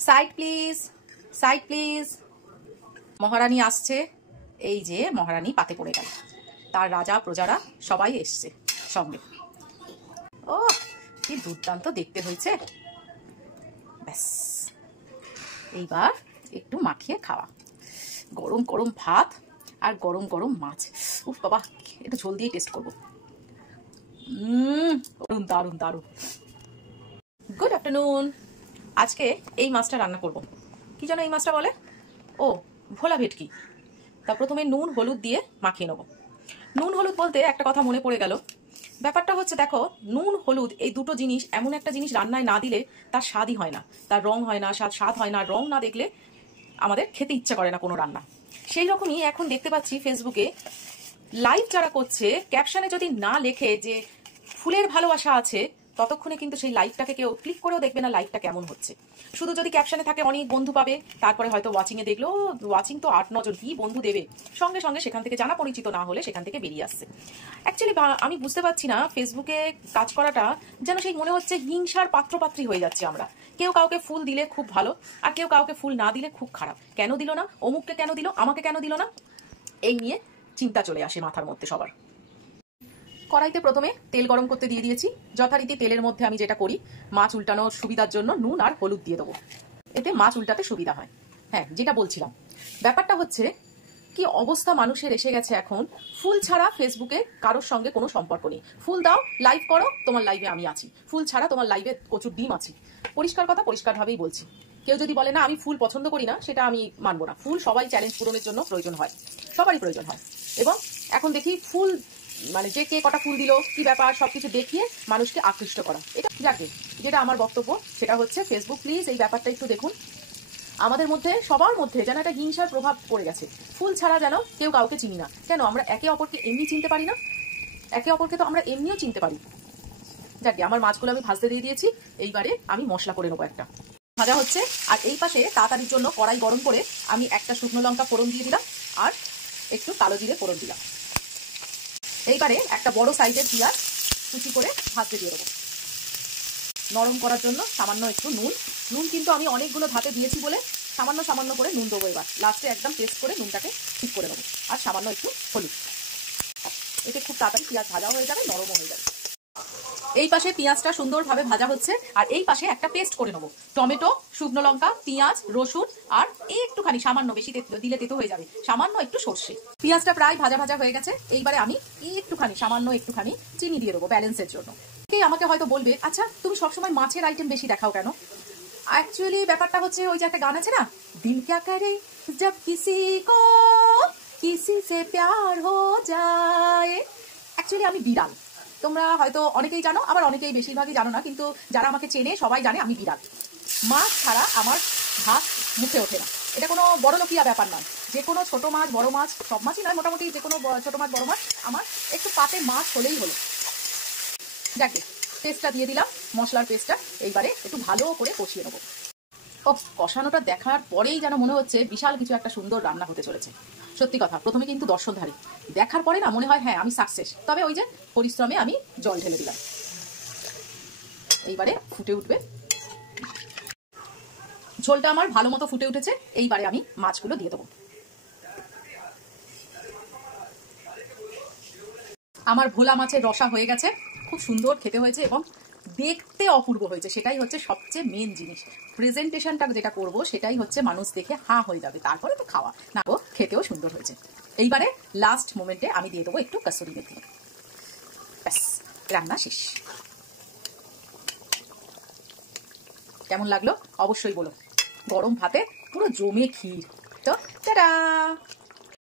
Side please, side please. মহারানী আসছে, এই যে মহারানী পাতে পড়ে গেল, তার রাজা প্রজারা সবাই এসছে সঙ্গে। ও কি দুর্দান্ত দেখতে হয়েছে। ব্যাস এইবার একটু মাখিয়ে খাওয়া, গরম গরম ভাত আর গরম গরম মাছ। উফ বাবা, একটু ঝোল দিয়ে টেস্ট করবো। দারুন দারুন দারুন। Good afternoon. আজকে এই মাছটা রান্না করব। কি যেন এই মাছটা বলে? ও, ভোলা ভেটকি। তা প্রথমে নুন হলুদ দিয়ে মাখিয়ে নেব। নুন হলুদ বলতে একটা কথা মনে পড়ে গেল। ব্যাপারটা হচ্ছে, দেখো, নুন হলুদ এই দুটো জিনিস এমন একটা জিনিস, রান্নায় না দিলে তার স্বাদই হয় না, তার রং হয় না, স্বাদ হয় না। রং না দেখলে আমাদের খেতে ইচ্ছা করে না কোনো রান্না। সেই রকমই এখন দেখতে পাচ্ছি ফেসবুকে লাইভ যারা করছে, ক্যাপশনে যদি না লেখে যে ফুলের ভালোবাসা আছে, ততক্ষণে কিন্তু সেই লাইভটাকে কেউ ক্লিক করেও দেখবে না লাইভটা কেমন হচ্ছে। শুধু যদি ক্যাপশনে থাকে অনেক বন্ধু পাবে, তারপরে হয়তো ওয়াচিংয়ে দেখলো, ওয়াচিং তো 8-9 জন, কি বন্ধু দেবে, সঙ্গে সঙ্গে সেখান থেকে জানা পরিচিত না হলে সেখান থেকে বেরিয়ে আসছে। অ্যাকচুয়ালি আমি বুঝতে পারছি না, ফেসবুকে কাজ করাটা যেন সেই মনে হচ্ছে হিংসার পাত্রপাত্রী হয়ে যাচ্ছে আমরা। কেউ কাউকে ফুল দিলে খুব ভালো, আর কেউ কাউকে ফুল না দিলে খুব খারাপ। কেন দিল না, অমুককে কেন দিল, আমাকে কেন দিল না, এই নিয়ে চিন্তা চলে আসে মাথার মধ্যে সবার। কড়াইতে প্রথমে তেল গরম করতে দিয়ে দিয়েছি। যথারীতি তেলের মধ্যে আমি যেটা করি, মাছ উল্টানোর সুবিধার জন্য নুন আর হলুদ দিয়ে দেবো, এতে মাছ উল্টাতে সুবিধা হয়। হ্যাঁ, যেটা বলছিলাম, ব্যাপারটা হচ্ছে কি অবস্থা মানুষের এসে গেছে এখন, ফুল ছাড়া ফেসবুকে কারোর সঙ্গে কোনো সম্পর্ক নেই। ফুল দাও, লাইভ করো, তোমার লাইভে আমি আছি। ফুল ছাড়া তোমার লাইভে কচুর ডিম আছি। পরিষ্কার কথা, পরিষ্কারভাবেই বলছি। কেউ যদি বলে না আমি ফুল পছন্দ করি না, সেটা আমি মানবো না। ফুল সবাই চ্যালেঞ্জ পূরণের জন্য প্রয়োজন হয়, সবারই প্রয়োজন হয়। এবং এখন দেখি ফুল মানে যে কে কটা ফুল দিল, কি ব্যাপার, সবকিছু দেখিয়ে মানুষকে আকৃষ্ট করা। এটা যাকে যেটা আমার বক্তব্য, সেটা হচ্ছে ফেসবুক প্লিজ এই ব্যাপারটা একটু দেখুন। আমাদের মধ্যে সবার মধ্যে যেন একটা হিংসার প্রভাব পড়ে গেছে। ফুল ছাড়া যেন কেউ কাউকে চিনি না। কেন আমরা একে অপরকে এমনি চিনতে পারি না? একে অপরকে তো আমরা এমনিও চিনতে পারি। যাকে আমার মাছগুলো আমি ভাজতে দিয়ে দিয়েছি, এইবারে আমি মশলা করে নেবো। একটা ভাজা হচ্ছে, আর এই পাশে তাড়াতাড়ির জন্য কড়াই গরম করে আমি একটা শুকনো লঙ্কা ফোড়ন দিয়ে দিলাম, আর একটু কালো জিরে ফোড়ন দিলাম। এইবারে একটা বড় সাইজের পেঁয়াজ কুচি করে ভাজতে দিয়ে দেবো। নরম করার জন্য সামান্য একটু নুন। নুন কিন্তু আমি অনেকগুলো ধাপে দিয়েছি বলে সামান্য সামান্য করে নুন দেবো। এবার লাস্টে একদম টেস্ট করে নুনটাকে ঠিক করে দেবো, আর সামান্য একটু হলুদ। এতে খুব তাড়াতাড়ি পেঁয়াজ ভাজা হয়ে যাবে, নরমও হয়ে যাবে। এই পাশে পেঁয়াজটা সুন্দরভাবে ভাজা হচ্ছে, আর এই পাশে একটা পেস্ট করে নেবো। টমেটো, শুকনো লঙ্কা, পেঁয়াজ, রসুন, আর একটুখানি সামান্য, বেশি দিলে তেতো হয়ে যাবে, সামান্য একটু সর্ষে। পেঁয়াজটা প্রায় ভাজা ভাজা হয়ে গেছে। এইবারে আমি একটুখানি, সামান্য একটুখানি চিনি দিয়ে দেবো ব্যালেন্সের জন্য। কে আমাকে হয়তো বলবে, আচ্ছা তুমি সবসময় মাছের আইটেম বেশি দেখাও কেন? অ্যাকচুয়ালি ব্যাপারটা হচ্ছে, ওই যে একটা গান আছে না, দিল ক্যা করে জব কিসি কো কিসি সে প্যার হো যায়। অ্যাকচুয়ালি আমি বিড়াল। তোমরা হয়তো অনেকেই জানো, আবার অনেকেই বেশিরভাগই জানো না, কিন্তু যারা আমাকে চেনে সবাই জানে আমি বিড়াল। মাছ ছাড়া আমার ভাত মুখে ওঠে না। এটা কোনো বড় লোকিয়া ব্যাপার নয়। যে কোনো ছোট মাছ বড় মাছ, সব মাছই নয়, মোটামুটি যে কোনো ছোট মাছ বড় মাছ আমার একটু পাতে মাছ হলেই হলো। যাকে পেস্টটা দিয়ে দিলাম, মশলার পেস্টটা। এইবারে একটু ভালো করে কষিয়ে নেবো। ও, কষানোটা দেখার পরেই যেন মনে হচ্ছে বিশাল কিছু একটা সুন্দর রান্না হতে চলেছে। সত্যি কথা, প্রথমে কিন্তু দর্শনধারী, দেখার পরে না মনে হয় হ্যাঁ আমি সাকসেস। তবে ওই যে পরিশ্রমে আমি জল ঢেলে দিলাম। এইবারে ফুটে উঠবে, ঝোলটা আমার ভালো মতো ফুটে উঠেছে। এইবারে আমি মাছগুলো দিয়ে দেবো। আমার ভোলা মাছের রসা হয়ে গেছে, খুব সুন্দর খেতে হয়েছে এবং দেখতে অপূর্ব হয়েছে। সেটাই হচ্ছে সবচেয়ে মেন জিনিস। প্রেজেন্টেশনটা যেটা করব সেটাই হচ্ছে মানুষ দেখে হাঁ হয়ে যাবে, তারপরে তো খাওয়া না। ও খেতেও সুন্দর হয়েছে। এইবারে লাস্ট মোমেন্টে আমি দিয়ে দেবো একটু কাসুরি মেথি। ব্যাস, রান্না শেষ। কেমন লাগলো অবশ্যই বলো। গরম ভাতে পুরো জমে ক্ষীর। তো টাটা।